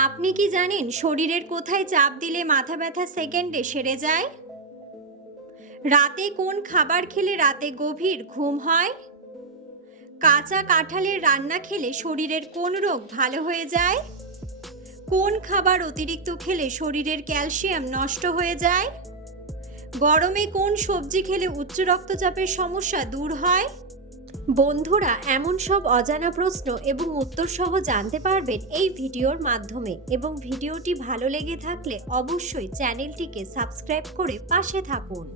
আপনি কি জানেন শরীরের কোথায় চাপ দিলে মাথা ব্যথা সেকেন্ডে সেরে যায়? রাতে কোন খাবার খেলে রাতে গভীর ঘুম হয়? কাঁচা কাঁঠালের রান্না খেলে শরীরের কোন রোগ ভালো হয়ে যায়? কোন খাবার অতিরিক্ত খেলে শরীরের ক্যালসিয়াম নষ্ট হয়ে যায়? গরমে কোন সবজি খেলে উচ্চ রক্তচাপের সমস্যা দূর হয়? বন্ধুরা, এমন সব অজানা প্রশ্ন এবং উত্তর সহ জানতে পারবেন এই ভিডিওর মাধ্যমে, এবং ভিডিওটি ভালো লেগে থাকলে অবশ্যই চ্যানেলটিকে সাবস্ক্রাইব করে পাশে থাকুন।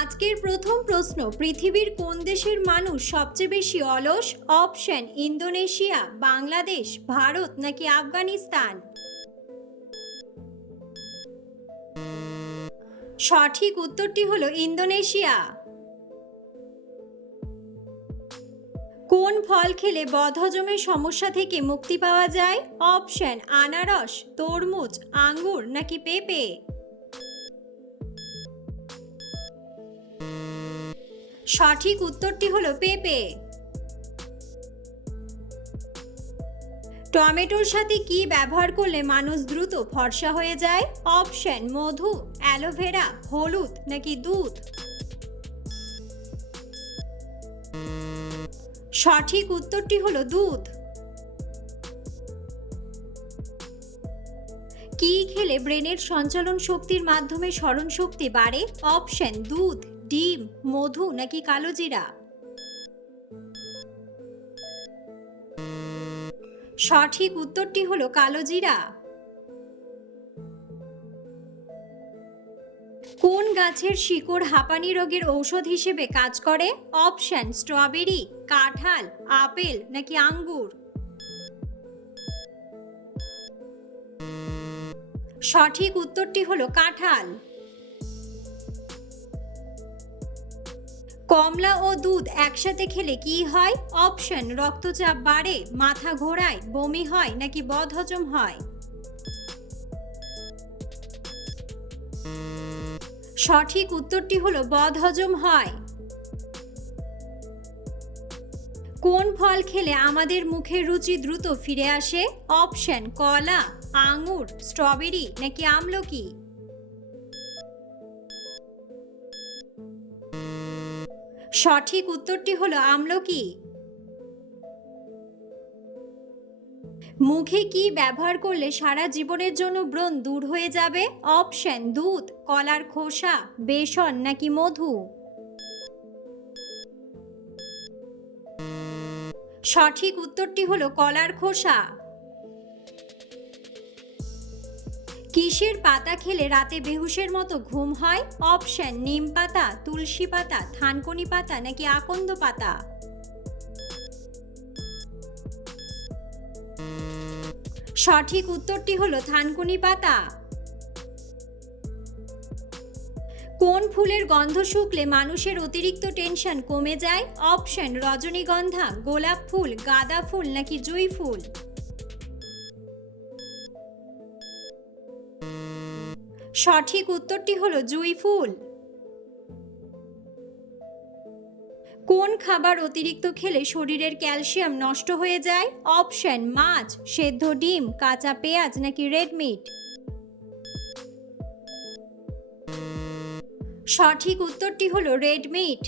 আজকের প্রথম প্রশ্ন, পৃথিবীর কোন দেশের মানুষ সবচেয়ে বেশি অলস? অপশন: ইন্দোনেশিয়া, বাংলাদেশ, ভারত নাকি আফগানিস্তান। সঠিক উত্তরটি হলো ইন্দোনেশিয়া। কোন ফল খেলে বদহজমের সমস্যা থেকে মুক্তি পাওয়া যায়? অপশন: আনারস, তরমুজ, আঙ্গুর নাকি পেঁপে। সঠিক উত্তরটি হলো পেঁপে। টমেটোর সাথে কি ব্যবহার করলে মানুষ দ্রুত ফর্সা হয়ে যায়? অপশন: মধু, অ্যালোভেরা, হলুদ নাকি দুধ। সঠিক উত্তরটি হলো দুধ। কি খেলে ব্রেনের সঞ্চালন শক্তির মাধ্যমে স্মরণ শক্তি বাড়ে? অপশন: দুধ, ডিম, মধু নাকি কালোজিরা। সঠিক উত্তরটি হলো কালোজিরা। কোন গাছের শিকড় হাঁপানি রোগের ঔষধ হিসেবে কাজ করে? অপশন: স্ট্রবেরি, কাঁঠাল, আপেল নাকি আঙ্গুর। সঠিক উত্তরটি হলো কাঁঠাল। কমলা ও দুধ একসাথে খেলে কি হয়? অপশন: রক্তচাপ বাড়ে, মাথা ঘোরায়, বমি হয় নাকি বদহজম হয়। সঠিক উত্তরটি হলো বদহজম হয়। কোন ফল খেলে আমাদের মুখের রুচি দ্রুত ফিরে আসে? অপশন: কলা, আঙুর, স্ট্রবেরি নাকি আমলকি। সঠিক উত্তরটি হলো আমলকি। মুখে কি ব্যবহার করলে সারা জীবনের জন্য ব্রণ দূর হয়ে যাবে? অপশন: দুধ, কলার খোসা, বেসন নাকি মধু। সঠিক উত্তরটি হলো কলার খোসা। কিসের পাতা খেলে রাতে বেহুশের মতো ঘুম হয়? অপশন: নিম পাতা, তুলসী পাতা, থানকুনি পাতা নাকি আকন্দ পাতা। সঠিক উত্তরটি হলো থানকুনি পাতা। কোন ফুলের গন্ধ শুকলে মানুষের অতিরিক্ত টেনশন কমে যায়? অপশন: রজনীগন্ধা, গোলাপ ফুল, গাঁদা ফুল নাকি জুঁই ফুল। সঠিক উত্তরটি হলো জুঁই ফুল। কোন খাবার অতিরিক্ত খেলে শরীরের ক্যালসিয়াম নষ্ট হয়ে যায়? অপশন: মাছ, সেদ্ধ ডিম, কাঁচা পেঁয়াজ নাকি রেড মিট। সঠিক উত্তরটি হলো রেড মিট।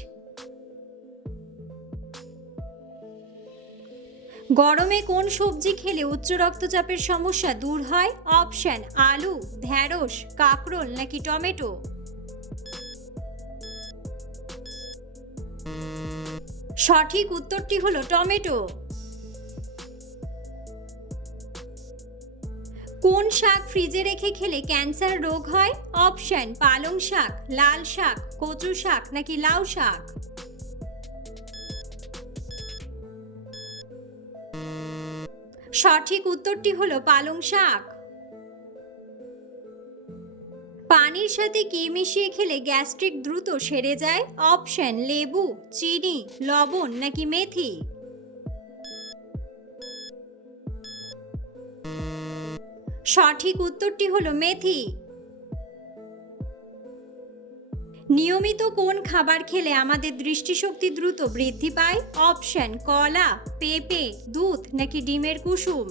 গরমে কোন সবজি খেলে উচ্চ রক্তচাপের সমস্যা দূর হয়? অপশন: আলু, ঢ্যাঁড়স, কাঁকরোল নাকি টমেটো। সঠিক উত্তরটি হলো টমেটো। কোন শাক ফ্রিজে রেখে খেলে ক্যান্সার রোগ হয়? অপশন: পালং শাক, লাল শাক, কচু শাক নাকি লাউ শাক। সঠিক উত্তরটি হলো পালং শাক। পানির সাথে কি মিশিয়ে খেলে গ্যাস্ট্রিক দ্রুত সেরে যায়? অপশন: লেবু, চিনি, লবণ নাকি মেথি। সঠিক উত্তরটি হলো মেথি। নিয়মিত কোন খাবার খেলে আমাদের দৃষ্টিশক্তি দ্রুত বৃদ্ধি পায়? অপশন কলা, পেঁপে, দুধ নাকি ডিমের কুসুম।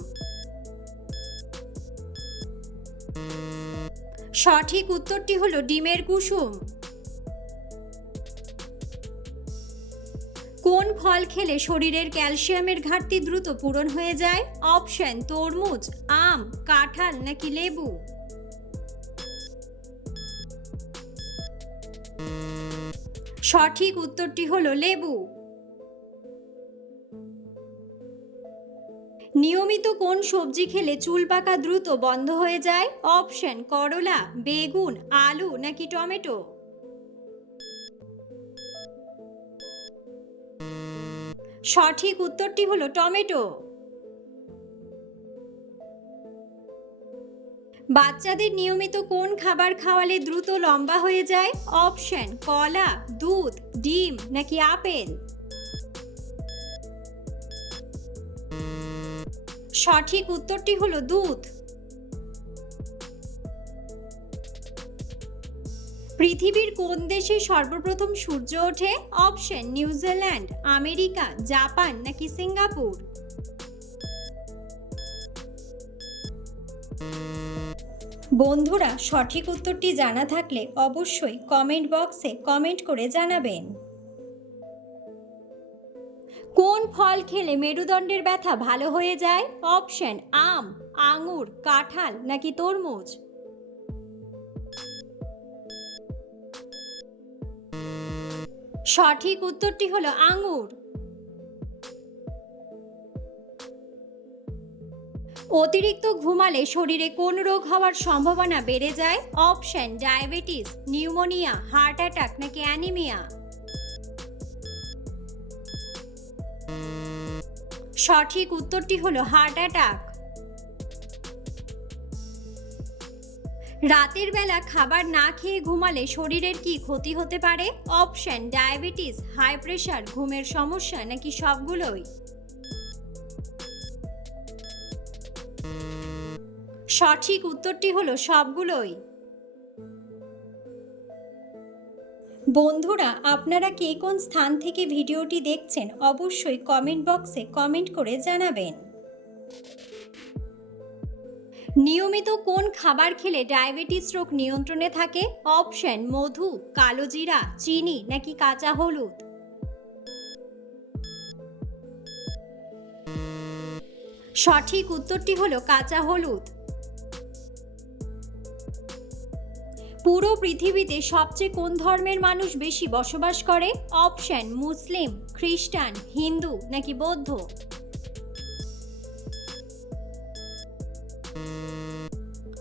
সঠিক উত্তরটি হলো ডিমের কুসুম। কোন ফল খেলে শরীরের ক্যালসিয়ামের ঘাটতি দ্রুত পূরণ হয়ে যায়? অপশন তরমুজ, আম, কাঁঠাল নাকি লেবু। সঠিক উত্তরটি হলো লেবু। নিয়মিত কোন সবজি খেলে চুল পাকা দ্রুত বন্ধ হয়ে যায়? অপশন করলা, বেগুন, আলু নাকি টমেটো। সঠিক উত্তরটি হলো টমেটো। বাচ্চাদের নিয়মিত কোন খাবার খাওয়ালে দ্রুত লম্বা হয়ে যায়? অপশন কলা, দুধ, ডিম নাকি আপেল। সঠিক উত্তরটি হলো দুধ। পৃথিবীর কোন দেশে সর্বপ্রথম সূর্য ওঠে? অপশন নিউজিল্যান্ড, আমেরিকা, জাপান নাকি সিঙ্গাপুর। বন্ধুরা, সঠিক উত্তরটি জানা থাকলে অবশ্যই কমেন্ট বক্সে কমেন্ট করে জানাবেন। কোন ফল খেলে মেরুদণ্ডের ব্যথা ভালো হয়ে যায়? অপশন আম, আঙুর, কাঁঠাল নাকি তরমুজ। সঠিক উত্তরটি হলো আঙুর। অতিরিক্ত ঘুমালে শরীরে কোন রোগ হওয়ার সম্ভাবনা বেড়ে যায়? Option diabetes, pneumonia, heart attack নাকি অ্যানিমিয়া। সঠিক উত্তরটি হলো হার্ট অ্যাটাক। রাতের বেলা খাবার না খেয়ে ঘুমালে শরীরের কি ক্ষতি হতে পারে? অপশন ডায়াবেটিস, হাই প্রেশার, ঘুমের সমস্যা নাকি সবগুলোই। সঠিক উত্তরটি হলো সবগুলোই। বন্ধুরা, আপনারা কে কোন স্থান থেকে ভিডিওটি দেখছেন অবশ্যই কমেন্ট বক্সে কমেন্ট করে জানাবেন। নিয়মিত কোন খাবার খেলে ডায়াবেটিস রোগ নিয়ন্ত্রণে থাকে? অপশন মধু, কালোজিরা, চিনি নাকি কাঁচা হলুদ। সঠিক উত্তরটি হলো কাঁচা হলুদ। পুরো পৃথিবীতে সবচেয়ে কোন ধর্মের মানুষ বেশি বসবাস করে? অপশন মুসলিম, খ্রিস্টান, হিন্দু নাকি বৌদ্ধ।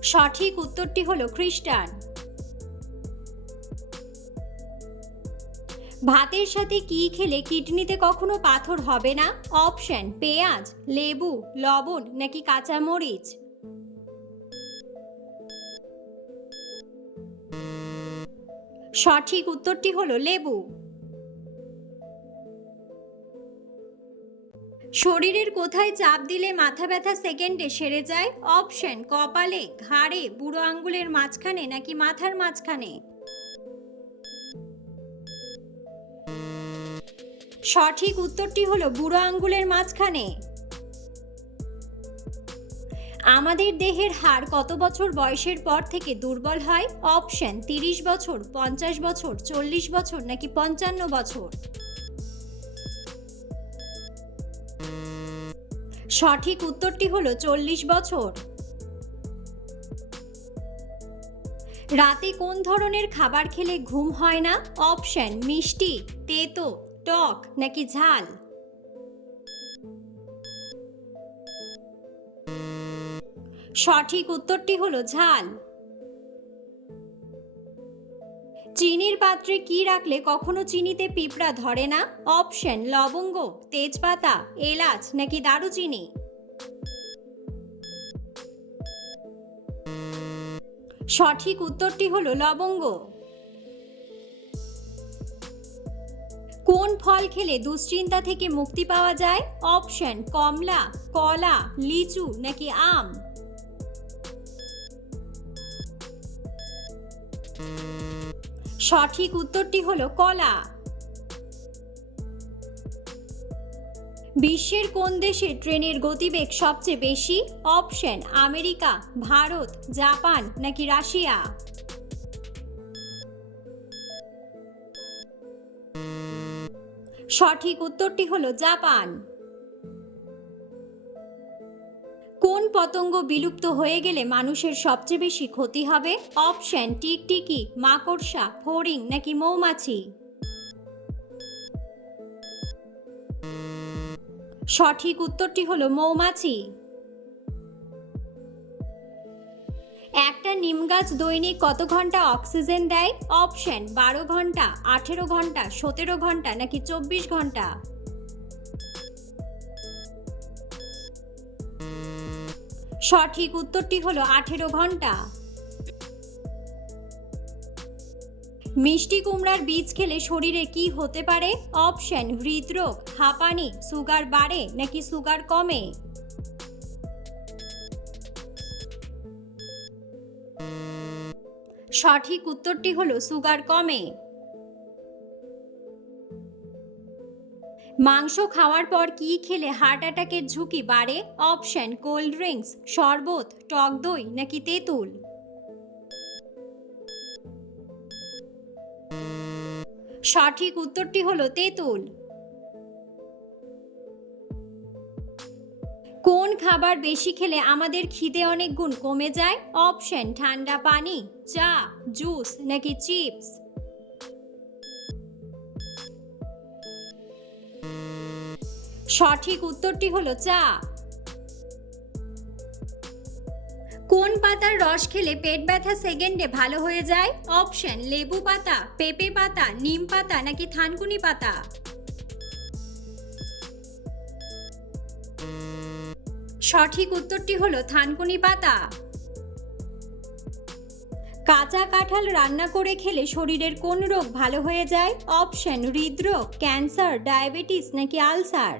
সঠিক উত্তরটি হলো খ্রিস্টান। ভাতের সাথে কি খেলে কিডনিতে কখনো পাথর হবে না? অপশন পেঁয়াজ, লেবু, লবণ নাকি কাঁচা মরিচ। সঠিক উত্তরটি হলো লেবু। শরীরের কোথায় চাপ দিলে মাথা ব্যথা সেকেন্ডে সেরে যায়? অপশন কপালে, ঘাড়ে, বুড়ো আঙ্গুলের মাঝখানে নাকি মাথার মাঝখানে। সঠিক উত্তরটি হলো বুড়ো আঙ্গুলের মাঝখানে। আমাদের দেহের হাড় কত বছর বয়সের পর থেকে দুর্বল হয়? অপশন 30 বছর, 50 বছর, 40 বছর নাকি 55 বছর। সঠিক উত্তরটি হলো 40 বছর। রাতে কোন ধরনের খাবার খেলে ঘুম হয় না? অপশন মিষ্টি, তেতো, টক নাকি ঝাল। সঠিক উত্তরটি হলো ঝাল। চিনির পাত্রে কি রাখলে কখনো চিনিতে পিঁপড়া ধরে না? অপশন লবঙ্গ, তেজপাতা, এলাচ নাকি দারুচিনি। সঠিক উত্তরটি হলো লবঙ্গ। কোন ফল খেলে দুশ্চিন্তা থেকে মুক্তি পাওয়া যায়? অপশন কমলা, কলা, লিচু নাকি আম। সঠিক উত্তরটি হলো কলা। বিশ্বের কোন দেশে ট্রেনের গতিবেগ সবচেয়ে বেশি? অপশন আমেরিকা, ভারত, জাপান নাকি রাশিয়া। সঠিক উত্তরটি হলো জাপান। কোন পতঙ্গ বিলুপ্ত হয়ে গেলে মানুষের সবচেয়ে বেশি ক্ষতি হবে? অপশন টিকটিকি, মাকড়সা, ফড়িং নাকি মৌমাছি। সঠিক উত্তরটি হলো মৌমাছি। একটা নিম গাছ দৈনিক কত ঘন্টা অক্সিজেন দেয়? অপশন 12 ঘন্টা, 18 ঘন্টা, 17 ঘন্টা নাকি 24 ঘন্টা। সঠিক উত্তরটি হলো 18 ঘন্টা। মিষ্টি কুমড়ার বীজ খেলে শরীরে কি হতে পারে? অপশন হৃদরোগ, হাঁপানি, সুগার বাড়ে নাকি সুগার কমে। সঠিক উত্তরটি হলো সুগার কমে। মাংস খাওয়ার পর কি খেলে হার্ট অ্যাটাকের ঝুঁকি বাড়ে? অপশন কোল্ড ড্রিঙ্কস, শরবত, টক দই নাকি তেঁতুল। সঠিক উত্তরটি হলো তেঁতুল। কোন খাবার বেশি খেলে আমাদের খিদে অনেক গুণ কমে যায়? অপশন ঠান্ডা পানি, চা, জুস নাকি চিপস। সঠিক উত্তরটি হলো চা। কোন পাতার রস খেলে পেট ব্যথা সেকেন্ডে ভালো হয়ে যায়? অপশন লেবু পাতা, পেঁপে পাতা, নিম পাতা নাকি থানকুনি পাতা। সঠিক উত্তরটি হলো থানকুনি পাতা। কাঁচা কাঁঠাল রান্না করে খেলে শরীরের কোন রোগ ভালো হয়ে যায়? অপশন হৃদরোগ, ক্যান্সার, ডায়াবেটিস নাকি আলসার।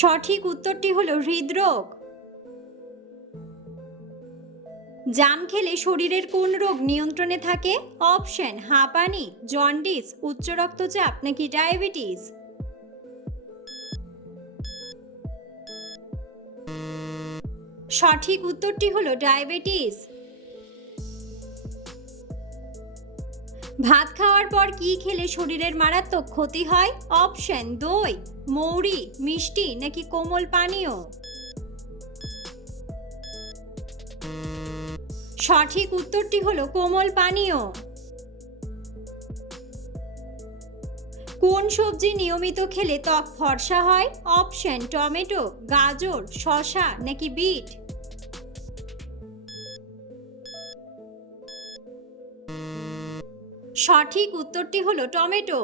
সঠিক উত্তরটি হলো হৃদরোগ। জাম খেলে শরীরের কোন রোগ নিয়ন্ত্রণে থাকে? অপশন হাঁপানি, জন্ডিস, উচ্চ রক্তচাপ নাকি ডায়াবেটিস। সঠিক উত্তরটি হলো ডায়াবেটিস। ভাত খাওয়ার পর কি খেলে শরীরের মারাত্মক ক্ষতি হয়? অপশন দই, মৌরি, মিষ্টি নাকি কোমল পানীয়। সঠিক উত্তরটি হলো কোমল পানীয়। কোন সবজি নিয়মিত খেলে ত্বক ফর্সা হয়? অপশন টমেটো, গাজর, শসা নাকি বিট। সঠিক উত্তরটি হলো টমেটো।